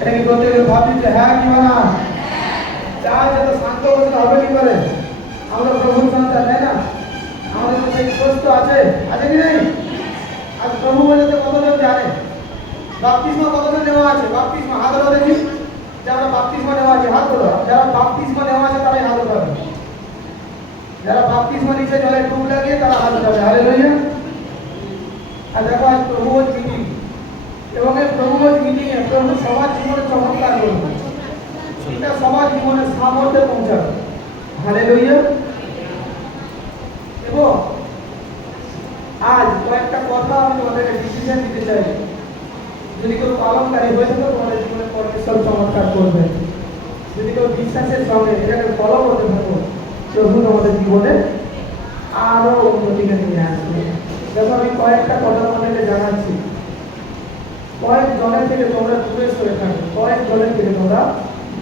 এটা কি প্রত্যেকে ভাবছি যে হ্যাঁ কি না চায় যে তো শান্ত বসে হবে কি করে? আমরা প্রভুর সন্তান, তাই না? আমাদের সেই প্রশ্ন আছে। আছে কি নেই? আজ প্রভু বলে তো কতজন জানে? বাপ্তিস্মা কতজন নেওয়া আছে? বাপ্তিস্মা, হাত ধরো দেখি। যারা বাপ্তিস্মা নেওয়া আছে, হাত ধরো। যারা বাপ্তিস্মা নেওয়া আছে, তারাই হাত ধরবে। যারা বাপ্তিস্মা নিচে জলে ডুব লাগিয়ে, তারা হাত ধরবে। হালে লইয়া আর দেখো, আজ প্রভু মিটিং এবং এই প্রভু মিটিং এ প্রভু সবার জীবনে চমৎকার করবে। এটা সবার জীবনে সামর্থ্যে পৌঁছাবে। হালে লইয়া এবং আজ কয়েকটা কথা আমি তোমাদেরকে ডিসিশন দিতে চাই যদি কেউ পালনকারী হয়ে থাকে তোমাদের জীবনে পরমেশ্বর চমৎকার করবে যদি কেউ বিশ্বাসের সঙ্গে এটাকে ফলো করতে থাকো প্রভু তোমাদের জীবনে আরও উন্নতিকে নিয়ে আসবে দেখো আমি কয়েকটা কথা তোমাদেরকে জানাচ্ছি কয়েক জনের থেকে তোমরা দূরে সরে থাকো কয়েক জনের থেকে তোমরা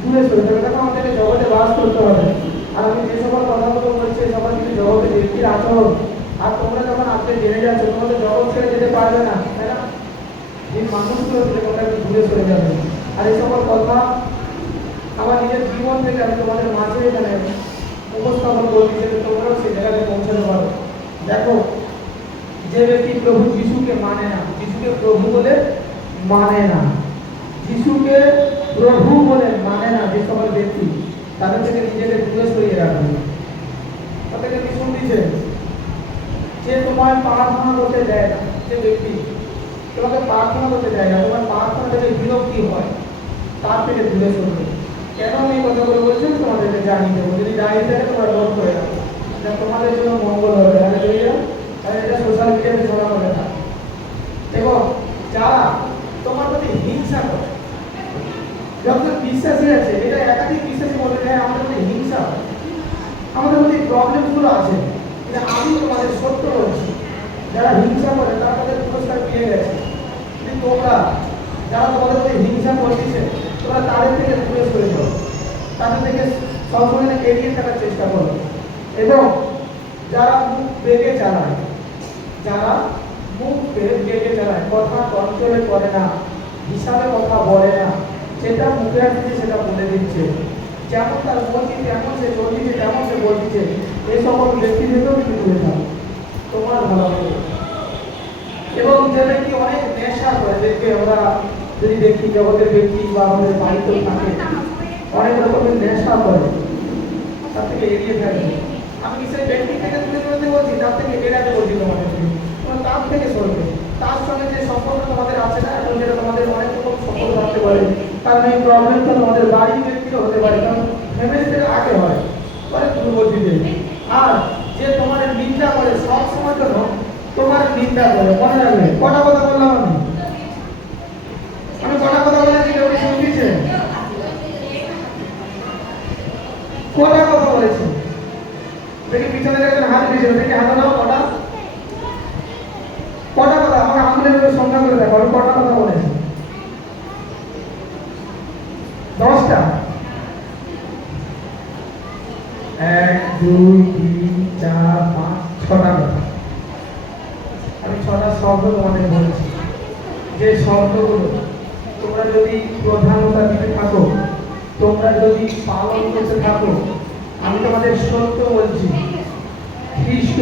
দূরে সরে থাকো দেখো আমাদেরকে জগতে বাস করতে হবে আর আমি যে সকল কথাগুলো বলছি এই সকল কিছু জগতে ব্যক্তির আচরণ আর তোমরা জেনে যাচ্ছ, তোমাদের জগৎ ছেড়ে যেতে পারবে না, তাই না? এই মানুষগুলো থেকে তোমরা একটু দূরে সরে যাবে। আর এই সকল কথা আমার নিজের জীবন থেকে আমি তোমাদের মাঝে এখানে উপস্থাপন করছি, যাতে তোমরাও সেই জায়গায় পৌঁছাতে পারো। দেখো, যে ব্যক্তি প্রভু যিশুকে মানে না, যিশুকে প্রভু বলে মানে না। যিশুকে প্রভু বলে মানে না যে সকল ব্যক্তি, তাদের থেকে নিজেকে দূরে সরিয়ে রাখবে। তাদেরকে কি শুনতেছে যে তোমার প্রার্থনা করতে দেয় না, যে ব্যক্তি তোমাকে প্রার্থনা করতে দেয় না, তোমার প্রার্থনা থেকে বিরক্তি হয়, তার থেকে দূরে সরবে কেন আমি এই কথাগুলো বলছি? তোমাদেরকে জানিয়ে দেবো। যদি জানিয়ে থাকে তোমরা নোট করে রাখো তোমাদের জন্য মঙ্গল হবে। আর এটা সোশ্যাল মিডিয়াতে ছড়া হবে না। এবং যারা তোমার প্রতি হিংসা করে যখন বিশ্বাসী আছে এটা একাধিক বিশ্বাসী বলে দেয়, আমাদের মধ্যে হিংসা হয়। আমাদের মধ্যে প্রবলেমগুলো আছে। এটা আমি তোমাদের সত্য বলছি। যারা হিংসা করে, তারা তাদের পুরস্কার পেয়ে গেছে। কিন্তু তোমরা, যারা তোমাদের মধ্যে হিংসা করতেছে, তোমরা তাদের থেকে দূরে সরে যাও। তাদের থেকে সবসময় এড়িয়ে থাকার চেষ্টা করো। এবং যারা মুখ বেগে চালায়, যারা মুখ বেগে চালায়, কথা কন্ট্রোলে করে না, হিসাবে কথা বলে না, যেটা মুখে আসছে সেটা বলে দিচ্ছে। যেমন তার বলছি তেমন সে চলছে তেমন সে বলছে এই সকল ব্যক্তি থেকেও কিন্তু দূরে তোমার ভালো এবং যে ব্যক্তি অনেক নেশা করে, দেখবে আমরা যদি দেখি জগতের ব্যক্তি বা আমাদের বাড়িতেও থাকে, অনেক রকমের নেশা করে, তার থেকে এড়িয়ে থাকবে আমি সেই ব্যক্তি থেকে দূরে করতে বলছি? তার থেকে এড়াতে বলছি তোমাদেরকে। তার থেকে সরবে। তার সঙ্গে যে সম্পর্ক তোমাদের আছে না, এবং যেটা তোমাদের অনেক রকম সম্পর্ক থাকতে পারে কারণ এই প্রবলেমটা তোমাদের বাড়ির ব্যক্তিরও হতে পারে। কারণ ফ্যামিলিতে আগে হয় পরে পূর্ববর্তীতে আর যে তোমাদের নিন্দা করে সব সময় জন্য তোমার নিন্দা করে মনে রাখবে কটা কথা বললাম আমি আমাকে আঙুলের উপরে করে দেখো কটা কথা বলেছি? দশটা? এক, দুই, তিন, চার, পাঁচ, ছটা কথা। শব্দ তোমাদের বলেছি যে শব্দগুলো তোমরা যদি প্রধানতা দিতে থাকো, তোমরা যদি পালন করতে থাকো, আমি তোমাদের সত্য বলছি, খ্রিস্ট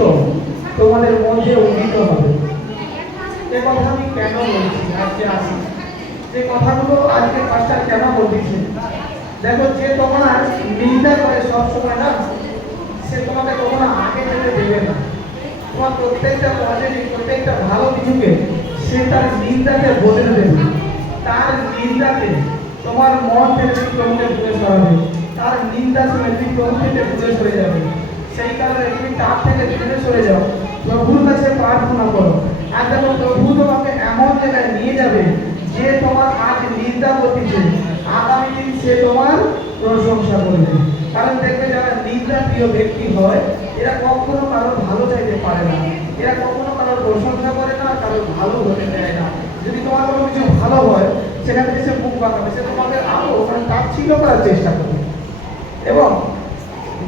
তোমাদের মধ্যে উন্নীত হবে। এ কথা আমি কেন বলছি? আজকে আসি। যে কথাগুলো আজকে পাঁচটা কেন বলতেছে দেখো, যে তোমার নিন্দা করে সবসময় না, সে তোমাকে কখনো আগে যেতে দেবে না। তোমার প্রত্যেকটা পজিটিভ প্রত্যেকটা ভালো কিছুকে সে তার নিন্দাকে বদলে দেবে। তার নিন্দাকে তোমার মন থেকে তুমি প্রভুকে দূরে সরাবে। তার নিন্দা শুনে তুমি প্রভু থেকে দূরে সরে যাবে। সেই কারণে তুমি তার থেকে দূরে সরে যাও। প্রভুর কাছে প্রার্থনা করো। আর দেখো প্রভু তোমাকে এমন জায়গায় নিয়ে যাবে যে তোমার আজ নিন্দা করতেছে। আগামী দিন সে তোমার প্রশংসা করবে। কারণ দেখবে যারা নিন্দা প্রিয় ব্যক্তি হয়, এরা কখনো কারোর ভালো চাইতে পারে না। এরা কখনো কারোর প্রশংসা করে না কারোর ভালো হতে দেয় না। যদি তোমার কোনো কিছু ভালো হয়, সেখান থেকে সে মুখ বাঁকাবে। সে তোমাকে আরও মানে তাচ্ছিল্য করার চেষ্টা করবে। এবং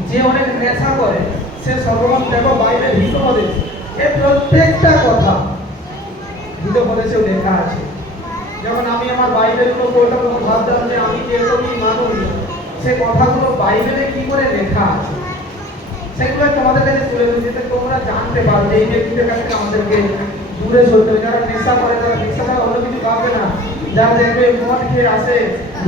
যে অনেক নেশা করে, সে সর্বমত দেখো, বাইরে হিতোপদেশ এ প্রত্যেকটা কথা হিতোপদেশেও লেখা আছে। যখন আমি আমার বাইবেলগুলো পড়তাম তখন ভাবতাম যে আমি যে এরকমই মানুষ। সে কথাগুলো বাইবেলে কি করে লেখা আছে? সেগুলো তোমাদের কাছে তুলে ধরছি তোমরা জানতে পারো যে এই ব্যক্তিদের কাছ আমাদেরকে দূরে সরতে হবে। যারা নেশা করে, তারা নেশা করে অন্য কিছু পাবে না। যারা দেখবে মদ খেয়ে আসে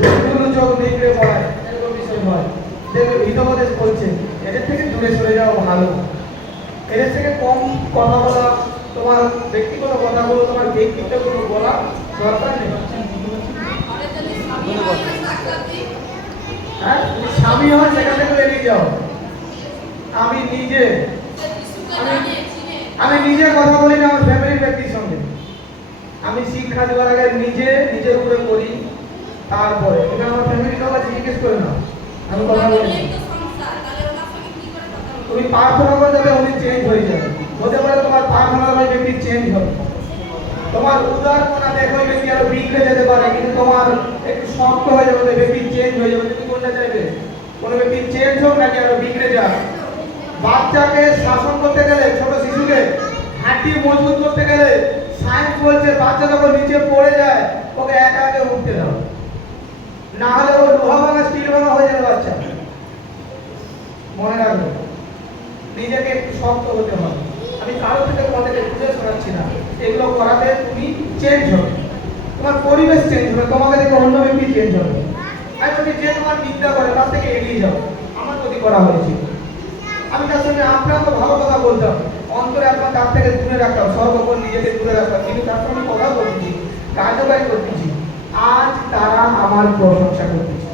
দুগুলো চোখ দেখবে পড়ায় এরকম বিষয় হয় দেখবে হিতোপদেশ করছে। এদের থেকে দূরে সরে যাওয়া ভালো। এদের থেকে কম কথা বলা, তোমার ব্যক্তিগত কথাগুলো, তোমার ব্যক্তিত্বগুলো বলা স্বামী হয় সেখান থেকে বেরিয়ে যাও। আমি নিজে আমি নিজে কথা বলি না আমার ফ্যামিলির ব্যক্তির সঙ্গে। আমি শিক্ষা দেওয়ার আগে নিজে, নিজের উপরে করি, তারপরে। এটা আমার লোক আছে জিজ্ঞেস করে না। আমি কথা বলি। তুমি প্রার্থনা করে যাবে উনি চেঞ্জ হয়ে যাবে হতে পারে তোমার প্রার্থনার ওই ব্যক্তি চেঞ্জ হবে। তোমার উদার মনা দেখো ব্যক্তি আরও বিগড়ে যেতে পারে, কিন্তু তোমার একটু শক্ত হয়ে যাবে, ওই ব্যক্তি চেঞ্জ হয়ে যাবে। তুমি কোনটা চাইবে? কোনো ব্যক্তি চেঞ্জ হোক নাকি আরও বিগড়ে যাক। বাচ্চাকে শাসন করতে গেলে, ছোট শিশুকে হাঁটি মজবুত করতে গেলে সায়েন্স বলছে, বাচ্চা যখন নিচে পড়ে যায়, ওকে একা একা উঠতে দাও। না হলে ও লোহা ভাঙা, স্টিল ভাঙা হয়ে যাবে বাচ্চা। মনে রাখবে নিজেকে একটু শক্ত হতে হবে। আমি কারও থেকে তোমাদেরকে শোনাচ্ছি না। এগুলো করাতে তুমি চেঞ্জ হবে। তোমার পরিবেশ চেঞ্জ হবে, তোমাকে দেখে অন্য ব্যক্তি চেঞ্জ হবে। আর তুমি যে তোমার বিদ্যা করে, তার থেকে এগিয়ে যাও। আমার প্রতি করা হয়েছিল আমি তার সঙ্গে আপনার তো ভালো কথা বলতাম। অন্তরে আপনার তার থেকে দূরে রাখতাম সর্বক্ষণ নিজেকে দূরে রাখতাম। কিন্তু তার সঙ্গে কথা বলছি, কার্যকারী করতেছি আজ তারা আমার প্রশংসা করতেছে।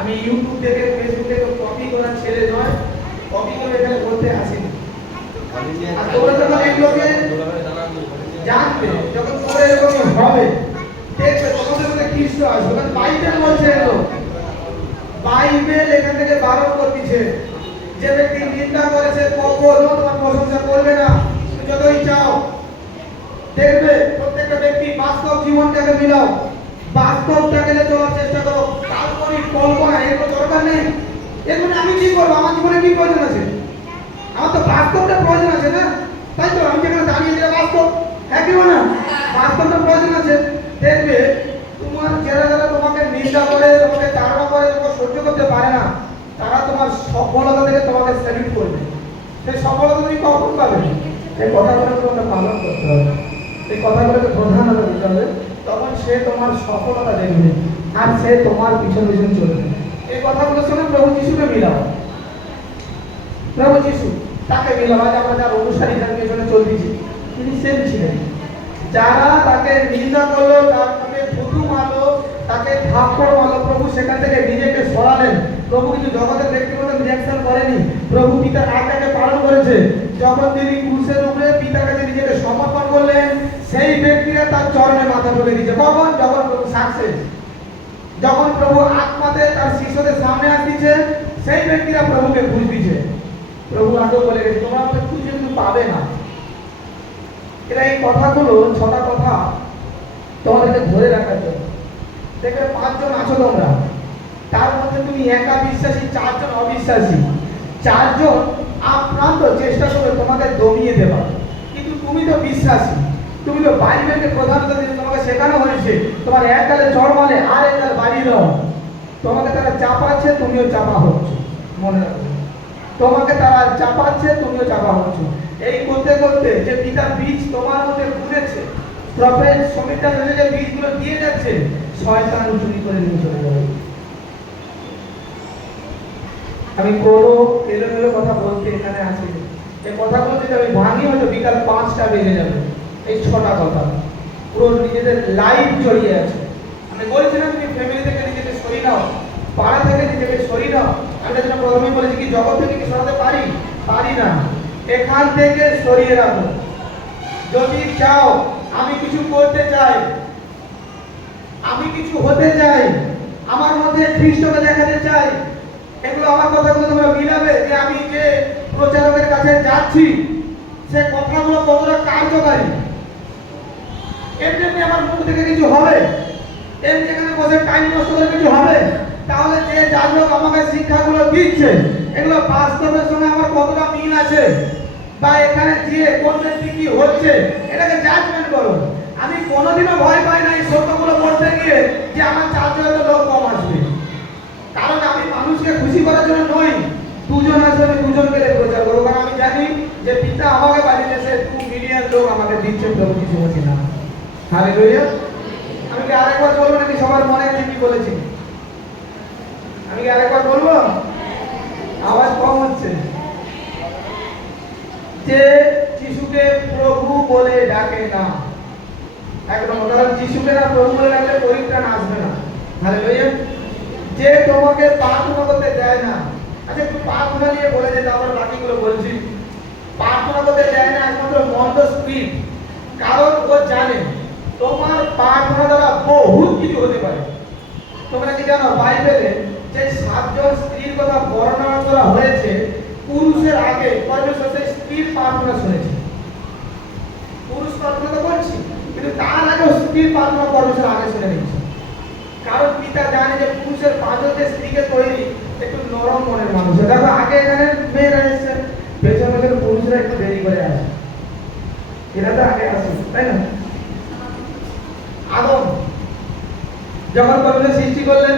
আমি ইউটিউব থেকে ফেসবুক থেকে কপি করা ছেলে নয়। কপি করে এখানে বলতে আসিনি। যতই চাও দেখবে প্রত্যেকটা ব্যক্তি বাস্তব জীবনটাকে মিলাও বাস্তবটাকে চলার চেষ্টা করো কল্পনা এগুলো দরকার নেই এর আমি কি করব? আমার জীবনে কি প্রয়োজন আছে? আমার তো বাস্তবটা প্রয়োজন আছে না? তাই তো আমি যেখানে দাঁড়িয়ে যেটা বাস্তব। হ্যাঁ কি না বাস্তবটা প্রয়োজন আছে। দেখবে, তোমার যারা যারা তোমাকে নিন্দা করে, তোমাকে তাড়না করে, তোমাকে সহ্য করতে পারে না, তারা তোমার সফলতা থেকে তোমাকে স্যালুট করবে। সেই সফলতা তুমি কখন পাবে? এই কথাগুলো তোমাকে পালন করতে হবে। এই কথাগুলোকে প্রধানতা দিতে হবে তখন সে তোমার সফলতা দেখবে আর সে তোমার পিছন পিছন চলবে। এই কথাগুলোর সঙ্গে প্রভু যিশুকে মিলাও। প্রভু যিশু। তাকে মিলাও আজ আমরা যার অনুসারী তার পেছনে চলতেছি। তিনি সেম ছিলেন। যারা তাকে নিন্দা করল, তার মুখে থুতু মারলো, তাকে থাপ্পড় মারলো, প্রভু সেখান থেকে নিজেকে সরালেন। প্রভু কিন্তু জগতের ব্যক্তিগত রিয়াকশন করেনি। প্রভু পিতার আজ্ঞাকে পালন করেছে। যখন তিনি ক্রুশের উপরে পিতার কাছে নিজেকে সমর্পণ করলেন, সেই ব্যক্তিরা তার চরণে মাথা ঠুকে দিয়েছে। কখন? যখন প্রভু সাকসেস যখন প্রভু আত্মাতে তার শিষ্যদের সামনে আসছে সেই ব্যক্তিরা প্রভুকে খুঁজ দিছে প্রভু আগেও বলে গেছে, তোমরা আমাকে খুঁজে কিন্তু পাবে না। এরা এই কথাগুলো ছটা কথা তোমাদেরকে ধরে রাখার জন্য। দেখবে পাঁচজন আছো তোমরা। তার মধ্যে তুমি একা বিশ্বাসী, চারজন অবিশ্বাসী। চারজন আপ্রান্ত চেষ্টা করবে তোমাকে দমিয়ে দেবা কিন্তু তুমি তো বিশ্বাসী। তুমি তো বাইবেলকে প্রধানতা দিয়ে তোমাকে শেখানো হয়েছে, তোমার এক গালে চড় মালে, আর এক গালে বাড়িয়ে দাও তোমাকে তারা চাপাচ্ছে, তুমিও চাপা হচ্ছ। মনে রাখবে তোমাকে তারা চাপাচ্ছে, তুমিও চাপা হচ্ছ। এই করতে করতে যে পিতার বীজ তোমার মধ্যে ঘুরেছে প্রফেট সমিতা হয়ে যে বীজগুলো দিয়ে যাচ্ছে, শয়তান চুরি করে নিয়ে চলে যাবে। আমি কোনো এলোমেলো কথা বলতে এখানে আছি এই কথাগুলো যদি আমি ভাঙি, হয়তো বিকাল পাঁচটা বেজে যাবে। এই ছটা কথা। পুরো নিজেদের লাইফ জড়িয়ে আছে। আমি বলছিলাম তুমি ফ্যামিলি থেকে নিজেকে সরিয়ে নাও। পাড়া থেকে নিজেকে নাও। আমি তার জন্য বলেছি কি, জগৎ থেকে কি সরাতে পারি? পারি না। এখান থেকে সরিয়ে রাখো। যদি চাও, আমি কিছু করতে চাই, আমি কিছু হতে চাই, আমার মধ্যে খ্রিস্টকে দেখাতে চাই, এগুলো আমার কথাগুলো তোমরা মিলাবে যে আমি যে প্রচারকের কাছে যাচ্ছি, সে কথাগুলো কতটা কার্যকারী? এমনি এমনি আমার মুখ থেকে কিছু হবে। এমনি এখানে বসে টাইম নষ্ট করে কিছু হবে? তাহলে যে যাজক আমাকে শিক্ষাগুলো দিচ্ছে, এগুলো বাস্তবের সঙ্গে আমার কতটা মিল আছে? বা এখানে যে কোন ব্যক্তি কি হচ্ছে, এটাকে জাজমেন্ট করো। আমি কোনোদিনও ভয় পাই না এই সত্যগুলো বলতে গিয়ে যে আমার চার্জে হয়তো লোক কম আসবে। কারণ আমি মানুষকে খুশি করার জন্য নই, দুজন আসবে আমি দুজনকে প্রচার করব। কারণ আমি জানি যে পিতা আমাকে পাঠিয়েছে টু মিলিয়ন লোক আমাকে দিচ্ছে প্রভু কিছু বলছি না। হালেলুয়া আমি কি আরেকবার বলব নাকি সবার মনে কি বলেছি? আমি আরেকবার বলব? আওয়াজ কম হচ্ছে। যে যিশুকে প্রভু বলে ডাকে না, একদম কারণ যিশুকে না প্রভু বলে ডাকলে পরিত্রাণ আসবে না। হালেলুয়া। যে তোমাকে প্রার্থনা করতে দেয় না আচ্ছা একটু প্রার্থনা নিয়ে বলে যে তারপর বাকিগুলো বলছি। প্রার্থনা করতে দেয় না একমাত্র মন্দ স্পিড, কারণ ও জানে তোমার প্রার্থনা দ্বারা বহুত কিছু হতে পারে। তোমরা কি জানো? বাইবেলে যে সাতজন স্ত্রীর কথা বর্ণনা করা হয়েছে, পুরুষের আগে পরমেশ্বর সেই স্ত্রীর প্রার্থনা শুনেছে। পুরুষ প্রার্থনা তো করছি, কিন্তু তার আগে স্ত্রীর প্রার্থনা পরমেশ্বর আগে শুনে নিচ্ছে কারণ পিতা জানে যে পুরুষের পাঁচজন যে স্ত্রীকে তৈরি, একটু নরম মনের মানুষ। দেখো, আগে এখানে মেয়েরা এসছে, পেছন পেছন পুরুষরা একটু দেরি করে আসে। এরা তো আগে আসে, তাই না? আদম, যখন পরমেশ্বর সৃষ্টি করলেন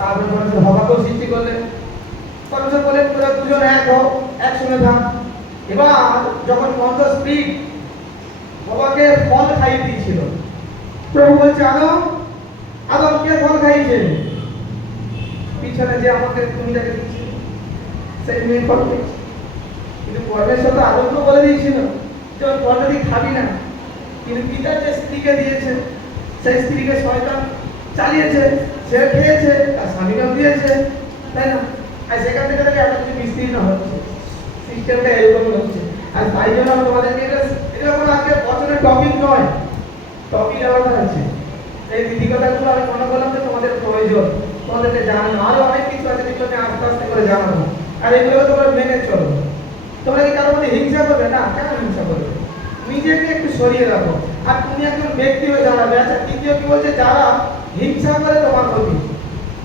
তারপরে পরমেশ্বর হবাকেও সৃষ্টি করলেন পরমেশ্বর বলেন তোরা দুজন এক হও, একসঙ্গে থাক এবার যখন মন্দ স্ত্রী বাবাকে ফল খাইয়ে দিয়েছিল, প্রভু বলছে, আদম আদম, কে ফল খাইয়েছে? পিছনে যে আমাকে তুমি যাকে দিচ্ছিল সেই মেয়ে ফল খেয়েছে কিন্তু পরমেশ্বর তো আদমকে বলে দিয়েছিল যে, ওই ফলটা তুই খাবি না। কিন্তু পিতার যে স্ত্রীকে দিয়েছে, সেই স্ত্রীকে শয়তান চালিয়েছে, সে খেয়েছে, তার স্বামীকেও দিয়েছে, তাই না? আর সেখান থেকে থেকে এত কিছু বিস্তীর্ণ হচ্ছে সিস্টেমটা এরকম হচ্ছে। আর তাই জন্য আমি তোমাদেরকে এটা এটা কোনো আজকে বছরের টপিক নয় টপিক আলাদা আছে। এই নীতিকথাগুলো আমি মনে করলাম যে তোমাদের প্রয়োজন, তোমাদেরকে জানানো। আরও অনেক কিছু আছে যেগুলো আমি আস্তে আস্তে করে জানাব। আর এগুলো তোমরা মেনে চলো। তোমরা কি কারোর মধ্যে হিংসা করবে? না, কেন হিংসা করবে? নিজেকে একটু সরিয়ে রাখো। আর তুমি একজন ব্যক্তি হয়ে দাঁড়াবে। আচ্ছা তৃতীয় কি বলছে? যারা হিংসা করে তোমার প্রতি।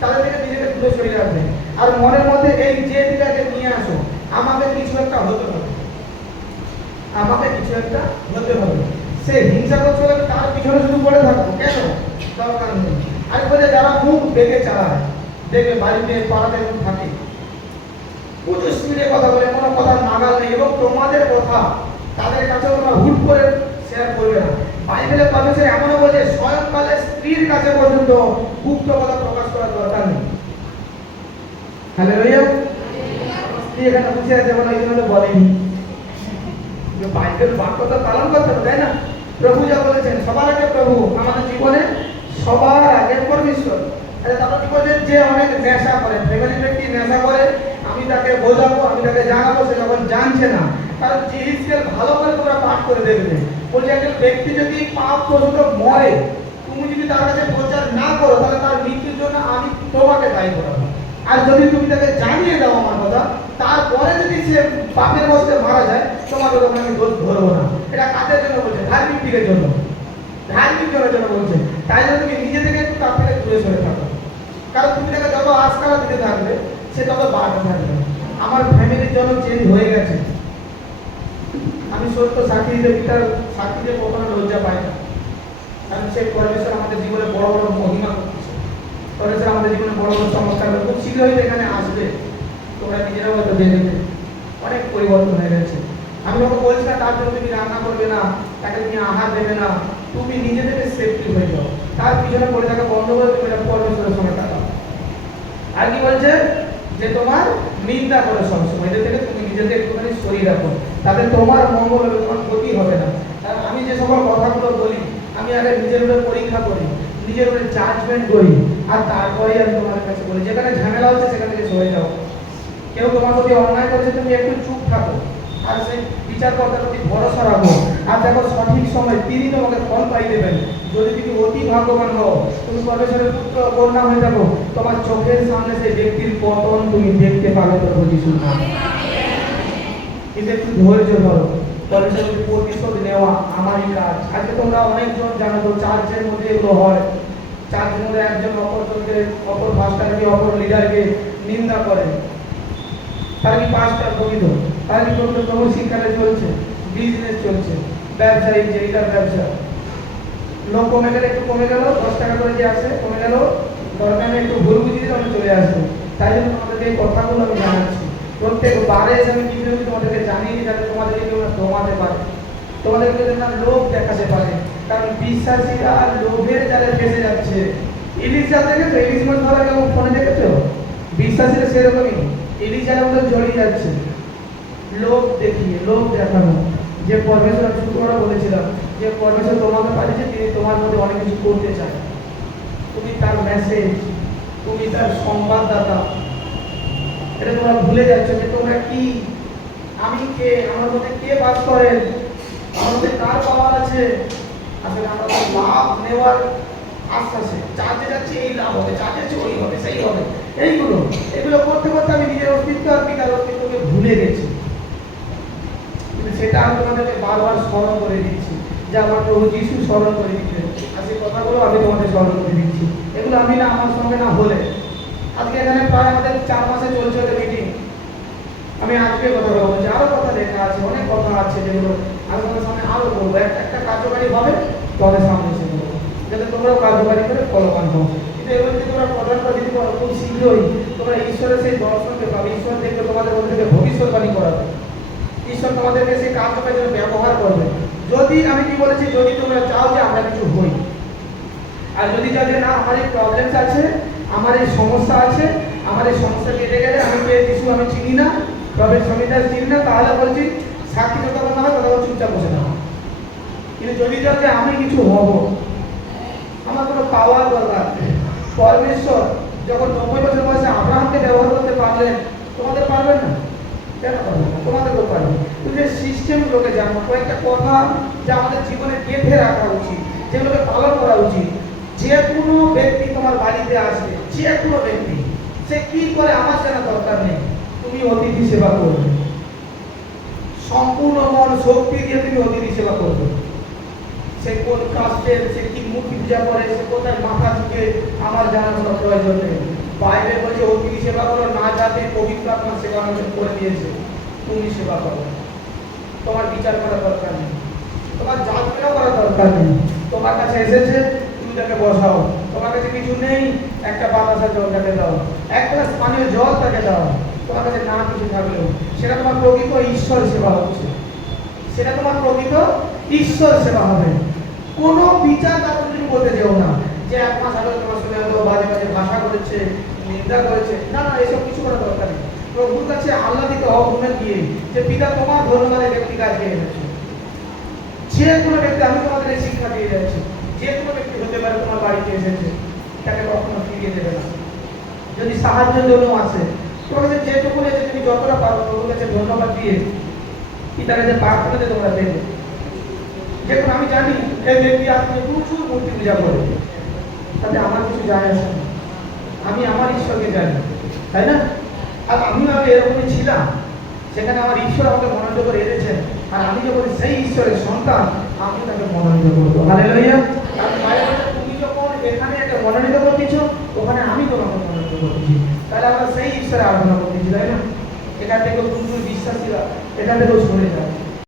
তাদের থেকে নিজেকে দূরে সরিয়ে রাখবে আর মনের মধ্যে এই যে নিয়ে আসো আমাকে কিছু একটা হতে হবে। আমাকে কিছু একটা হতে হবে। সে হিংসা করছে তার পিছনে শুধু পড়ে থাকব কেন? দরকার নেই। আর বলে যারা মুখ বেগে চালায়, দেখবে বাড়িতে পাড়াতে থাকে। প্রচুর স্পিডে কথা বলে, কোনো কথা নাগাল নেই এবং তোমাদের কথা তাদের কাছে তোমরা হুট করে শেয়ার করবে না। বাইবেলে পারমেশ্বর এমনও বলছে স্বয়ংকালে স্ত্রীর কাছে পর্যন্ত গুপ্ত কথা প্রকাশ করার দরকার নেই। হ্যালো স্ত্রী এখানে বসে আছে যেমন ওই জন্য বলেনি। যে বাইবেল বাক্যতা পালন করতে হবে, তাই না? প্রভু যা বলেছেন, সবার আগে প্রভু, আমাদের জীবনে সবার আগে পরমেশ্বর। তারপর কি বলছেন? যে অনেক নেশা করে ফ্যামিলি ব্যক্তি নেশা করে? আমি তাকে বোঝাবো, আমি তাকে জানাব, সে যখন জানছে না কারণ জিনিসকে ভালো করে তোমরা পাঠ করে দেখবে। বলছে একজন ব্যক্তি যদি পাপ প্রসূত মরে, তুমি যদি তার কাছে প্রচার না করো, তাহলে তার মৃত্যুর জন্য আমি তোমাকে দায়ী করাবো। আর যদি তুমি তাকে জানিয়ে দাও আমার কথা, তারপরে যদি সে পাপের বসতে মারা যায়, তোমাকে তখন আমি দোষ ধরবো না। এটা কাদের জন্য বলছে? ধার্মিক দিকের জন্য। ধার্মিক জনের জন্য বলছে। তাই জন্য তুমি নিজে থেকে একটু তার থেকে দূরে সরে থাকো। কারণ তুমি তাকে যত আজকালা দিতে থাকবে, সে তত বাড়তে থাকবে। আমার ফ্যামিলির জন্য চেঞ্জ হয়ে গেছে। আমি সত্য সাক্ষী দিতে পিতার সাক্ষী দিয়ে কখনো লজ্জা পাই না। কারণ সে পরমেশ্বর আমাদের জীবনে বড় বড় মহিমা করতেছে। পরমেশ্বর আমাদের জীবনে বড় বড় চমৎকার করে খুব শীঘ্রই এখানে আসবে। তোমরা নিজেরাও হয়তো দেখবে অনেক পরিবর্তন হয়ে গেছে। আমি ওকে বলছি না, তার জন্য তুমি রান্না করবে না, তাকে তুমি আহার দেবে না। তুমি নিজে থেকে সেফটি হয়ে যাও। তার পিছনে পড়ে থাকা বন্ধ করে তুমি পরমেশ্বরের সঙ্গে তাকাও। আর কি বলছে? যে তোমার নিন্দা করে সবসময়। এদের থেকে তুমি নিজেকে একটুখানি সরিয়ে রাখো। তাতে তোমার মঙ্গল এবং তোমার ক্ষতি হবে না। আমি যে সকল কথাগুলো বলি, আমি আগে নিজের উপরে পরীক্ষা করি, নিজের উপরে জাজমেন্ট করি, আর তারপরে আমি তোমার কাছে বলি। যেখানে ঝামেলা হচ্ছে সেখান থেকে সরে যাও। কেউ তোমার প্রতি অন্যায় করছে, তুমি একটু চুপ থাকো। আর সেই বিচারকর্তার প্রতি ভরসা রাখো, আর দেখো সঠিক সময় তিনি তোমাকে ফল পাই দেবেন। যদি তুমি অতি ভাগ্যবান হও, তুমি পরমেশ্বরের পুত্র কন্যা হয়ে থাকো তোমার চোখের সামনে সেই ব্যক্তির পতন তুমি দেখতে পাবে প্রভু নামে। কিন্তু একটু ধৈর্য ধরো। পরমেশ্বরের প্রতিশোধ নেওয়া আমারই কাজ। আজকে তোমরা অনেকজন জানো তো চার্চের মধ্যে এগুলো হয়। চার্চের মধ্যে একজন অপরজনকে, অপর মাস্টারকে অপর লিডারকে নিন্দা করে। তার কি পাঁচটা প্রকৃত? তার কি প্রকৃত প্রভু শিক্ষাটা চলছে বিজনেস চলছে ব্যবসায়ী যে এটার ব্যবসা। লোক কমে গেলে একটু কমে গেল, দশ টাকা করে যে আসে, কমে গেল, দরকার একটু ভুল বুঝিয়ে দিলে আমি চলে আসব। তাই জন্য তোমাদেরকে এই কথাগুলো আমি জানাচ্ছি। প্রত্যেক বারে এসে আমি কিছু কিছু তোমাদেরকে জানিয়ে যাতে তোমাদেরকে কেউ না দমাতে পারে। তোমাদেরকে যেন না লোভ দেখাতে পারে। কারণ বিশ্বাসীরা লোভের জালে ফেসে যাচ্ছে। ইলিশ জাল দেখেছ? ইলিশ মাছ ধরা কেমন ফোনে দেখেছ? বিশ্বাসীরা সেরকমই। ইলিশ জালের মধ্যে জড়িয়ে যাচ্ছে। লোভ দেখিয়ে, লোক দেখানো। যে পরমেশ্বর আমি শুক্রবার বলেছিলাম, যে পরমেশ্বর তোমাকে পাঠিয়েছে, তিনি তোমার মধ্যে অনেক কিছু করতে চান। তুমি তার মেসেজ তুমি তার সংবাদদাতা। এটা তোমরা ভুলে যাচ্ছ যে তোমরা কি? আমি কে? আমার মধ্যে কে বাস করেন আমার মধ্যে কার পাওয়ার আছে? আসলে আমরা তো লাভ নেওয়ার আশ্বাসে চার্জে যাচ্ছে, এই লাভ হবে চার্জে যাচ্ছে, ওই হবে, সেই হবে। এইগুলো, এগুলো করতে করতে আমি নিজের অস্তিত্ব আর পিতার অস্তিত্বকে ভুলে গেছি। সেটা আমি তোমাদেরকে বারবার স্মরণ করে দিচ্ছি যে আমার প্রভু যিশু স্মরণ করে দিচ্ছে আর সেই কথাগুলো আমি তোমাদের স্মরণ করে দিচ্ছি। এগুলো আমি না, আমার সঙ্গে না হলে। আজকে এখানে প্রায় আমাদের চার মাসে চলছে ওদের মিটিং আমি আজকে কথা বলছি, আরও কথা লেখা আছে, অনেক কথা আছে যেগুলো আমি তোমাদের সামনে আরও বলব। একটা একটা কার্যকারী হবে, তোমাদের সামনে এসে বলব। যাতে তোমরাও কার্যকারী করে ফলবান হও। কিন্তু এবার যদি তোমরা প্রধান যদি খুব শীঘ্রই তোমরা ঈশ্বরের সেই দর্শনকে পাবে। ঈশ্বর দেখবে তোমাদের মধ্যে থেকে ভবিষ্যৎবাণী করাবে। ঈশ্বর তোমাদেরকে সেই কার্যকার জন্য ব্যবহার করবে। যদি আমি কি বলেছি, যদি তোমরা চাও যে আমরা কিছু হই। আর যদি চাও যে না, আমার এই প্রবলেমস আছে, আমার এই সমস্যা আছে, আমার এই সমস্যা কেটে গেলে আমি কে কিছু আমি চিনি না প্রভের সংহিতা চিনি না, তাহলে বলছি, সাক্ষী যতক্ষণ না হয় ততক্ষণ চুপচাপ বসে থাকো। কিন্তু যদি চাও যে আমি কিছু হব, আমার কোনো পাওয়ার দরকার। পরমেশ্বর যখন নব্বই বছর বয়সে আব্রাহামকে ব্যবহার করতে পারলেন, তোমাদের পারবেন না? কেন পারবেন না তোমাদেরকেও পারবে যে সিস্টেমগুলোকে জানো, কয়েকটা কথা যা আমাদের জীবনে গেঁথে রাখা উচিত, যেগুলোকে পালন করা উচিত। যে কোনো ব্যক্তি তোমার বাড়িতে আসবে, যে কোনো ব্যক্তি, সে কি করে আমার জানা দরকার নেই। তুমি অতিথি সেবা করবে। সম্পূর্ণ মন শক্তি দিয়ে তুমি অতিথি সেবা করবে। সে কোন কাস্টের সে কি মূর্তি পূজা করে, সে কোথায় মাথা ঝুঁকে আমার জানার কোনো প্রয়োজন নেই। বাইবেল বলছে অতিথি সেবা করো, না যাতে পবিত্র আপনার সেবা করে দিয়েছে তুমি সেবা করো। তোমার বিচার করার দরকার নেই। তোমার যাত্রা করার দরকার নেই। তোমার কাছে এসেছে, তুমি তাকে বসাও। তোমার কাছে কিছু নেই, একটা বাতাসা জল তাকে দাও। এক গ্লাস পানীয় জল তাকে দাও। তোমার কাছে না কিছু থাকলেও। সেটা তোমার প্রকৃত ঈশ্বর সেবা হচ্ছে। সেটা তোমার প্রকৃত ঈশ্বর সেবা হবে। কোনো বিচার তারপর তুমি করতে যেও না। যে এক মাস আগে তোমার সঙ্গে হয়তো বাজে বাজে ভাষা করেছে, নিন্দা করেছে। না না, এসব কিছু করার দরকার নেই। প্রভুর কাছে আল্লাহ দিতে অগুণে গিয়ে যে পিতা তোমার ধন্যবাদের ব্যক্তি কাজ কাজে এনেছে যে কোনো ব্যক্তি, আমি তোমাদের এই শিক্ষা দিয়ে যাচ্ছি, যে কোনো ব্যক্তি হতে পারে তোমার বাড়িতে এসেছে, তাকে কখনো ফিরিয়ে দেবে না। যদি সাহায্যের জন্য আসে তোমার কাছে যেটুকু এসে তুমি যতটা পারো প্রভুর কাছে ধন্যবাদ দিয়ে পিতার কাছে প্রার্থনাতে তোমরা দেবে। দেখুন, আমি জানি এই ব্যক্তি আজকে প্রচুর মূর্তি পূজা করে। তাতে আমার কিছু যায় আসে না। আমি আমার ঈশ্বরকে জানি, তাই না? আর আমিও আগে এরকমই ছিলাম, সেখানে আমার ঈশ্বর আমাকে মনোনীত করে এনেছেন, আর আমি যখন সেই ঈশ্বরের সন্তান আমি তাকে মনোনীত করব। কারণ তুমি যখন এখানে একটা মনোনীত করতেছ, ওখানে আমি তোমাকে মনোনীত করতেছি তাহলে আমরা সেই ঈশ্বরে আরাধনা করতেছি, তাই না? এখান থেকে প্রচুর বিশ্বাসীরা এখান থেকেও সরে যায়